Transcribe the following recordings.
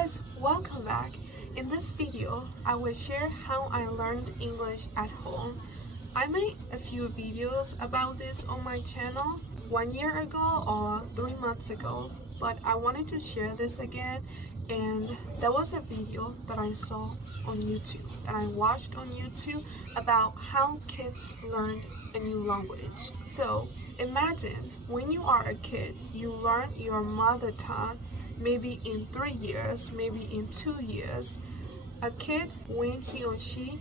guys, welcome back. In this video, I will share how I learned English at home. I made a few videos about this on my channel 1 year ago or 3 months ago, but I wanted to share this again, and there was a video that I saw on YouTube, that I watched on YouTube about how kids learn a new language. So imagine when you are a kid, you learn your mother tongue maybe in 3 years, maybe in 2 years. A kid, when he or she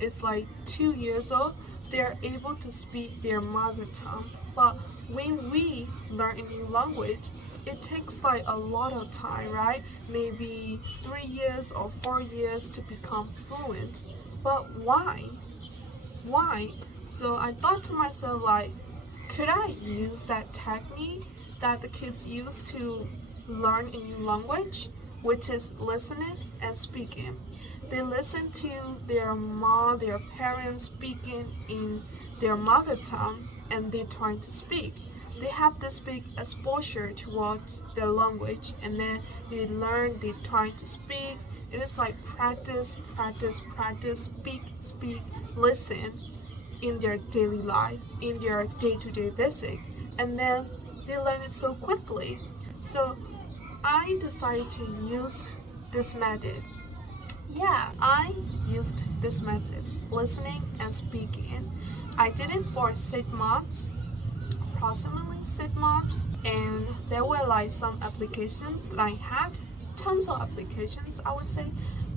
is like 2 years old, they're able to speak their mother tongue. But when we learn a new language, it takes like a lot of time, right? Maybe 3 years or 4 years to become fluent. But why? Why? So I thought to myself, like, could I use that technique that the kids use to learn a new language, which is listening and speaking? They listen to their mom, their parents speaking in their mother tongue, and they're trying to speak. They have this big exposure towards their language, and then they learn, they try to speak. It is like practice, practice, practice, speak, listen in their daily life, in their day-to-day basic, and then they learn it so quickly. So I decided to use this method. Yeah, I used this method, listening and speaking. I did it for 6 months, approximately 6 months, and there were like some applications that I had, tons of applications I would say,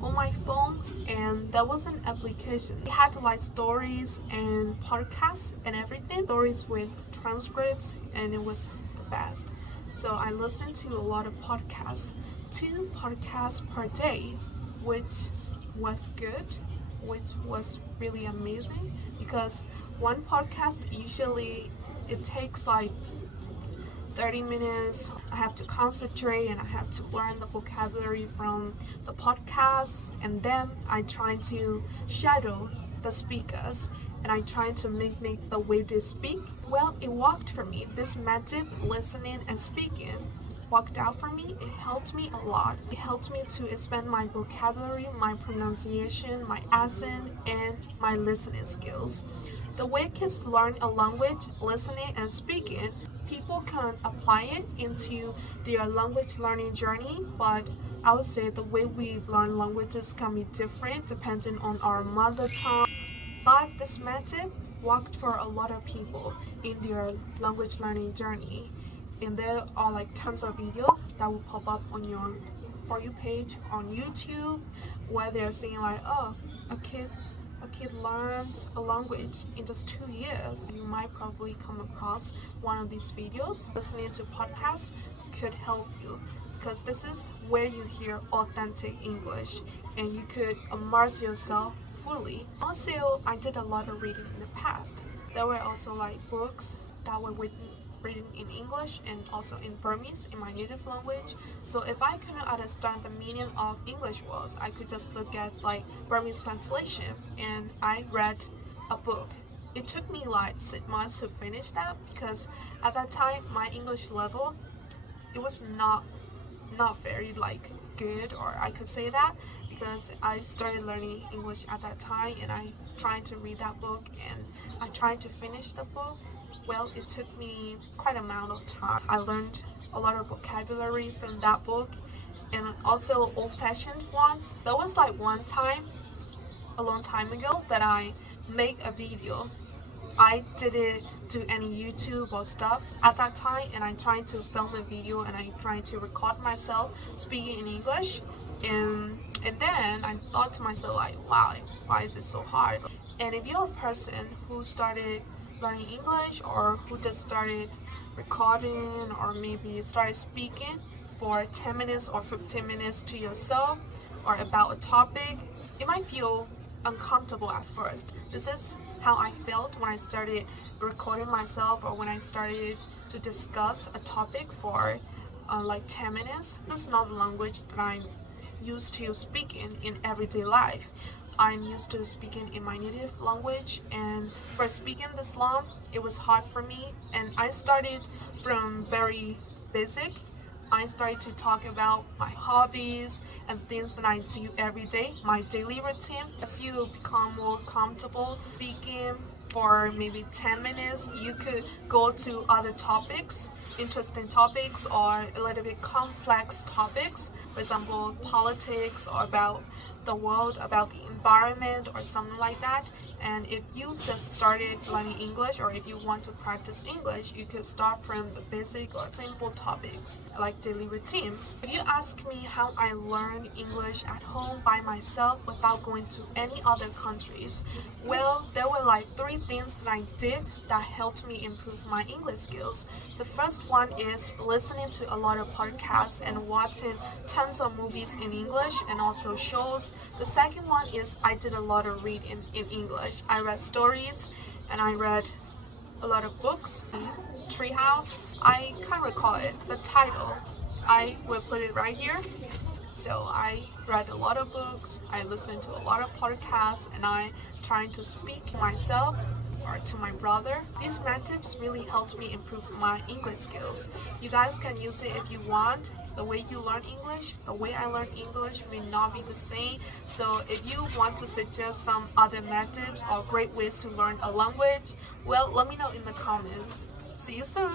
on my phone, and there was an application. It had like stories and podcasts and everything, stories with transcripts, and it was the best. So I listened to a lot of podcasts, 2 podcasts per day, which was good, which was really amazing, because one podcast usually it takes like 30 minutes. I have to concentrate and I have to learn the vocabulary from the podcasts, and then I try to shadow the speakers and I try to make the way they speak. Well, it worked for me. This method, listening and speaking, worked out for me. It helped me a lot. It helped me to expand my vocabulary, my pronunciation, my accent, and my listening skills. The way kids learn a language, listening and speaking, people can apply it into their language learning journey, but I would say the way we learn languages can be different depending on our mother tongue. But this method worked for a lot of people in their language learning journey. And there are like tons of videos that will pop up on your For You page on YouTube, where they're saying like, oh, a kid learns a language in just 2 years. You might probably come across one of these videos. Listening to podcasts could help you, because this is where you hear authentic English and you could immerse yourself fully. Also, I did a lot of reading in the past. There were also like books that were written in English and also in Burmese, in my native language. So if I couldn't understand the meaning of English words, I could just look at like Burmese translation, and I read a book. It took me like 6 months to finish that, because at that time my English level, it was not very like good, or I could say that, because I started learning English at that time, and I tried to read that book and I tried to finish the book. Well, it took me quite an amount of time. I learned a lot of vocabulary from that book, and also old-fashioned ones. There was like one time, a long time ago, that I made a video. I didn't do any YouTube or stuff at that time, and I tried to film a video and I tried to record myself speaking in English, and then I thought to myself like, wow, why is it so hard? And if you're a person who started learning English, or who just started recording, or maybe started speaking for 10 minutes or 15 minutes to yourself or about a topic, it might feel uncomfortable at first. This is how I felt when I started recording myself, or when I started to discuss a topic for like 10 minutes. This is not the language that I'm used to speaking in everyday life. I'm used to speaking in my native language, and for speaking this long, it was hard for me, and I started from very basic, I started to talk about my hobbies and things that I do every day, my daily routine. As you become more comfortable speaking for maybe 10 minutes, you could go to other topics, interesting topics, or a little bit complex topics, for example, politics or about the world, about the environment, or something like that. And if you just started learning English, or if you want to practice English, you could start from the basic or simple topics like daily routine. If you ask me how I learned English at home by myself without going to any other countries, well, there were like 3 things that I did that helped me improve my English skills. The first one is listening to a lot of podcasts and watching tons of movies in English and also shows. The second one is I did a lot of reading in English. I read stories and I read a lot of books. Treehouse, I can't recall it, the title. I will put it right here. So I read a lot of books, I listened to a lot of podcasts, and I trying to speak myself or to my brother. These methods really helped me improve my English skills. You guys can use it if you want. The way you learn English, the way I learn English may not be the same. So if you want to suggest some other methods or great ways to learn a language, well, let me know in the comments. See you soon!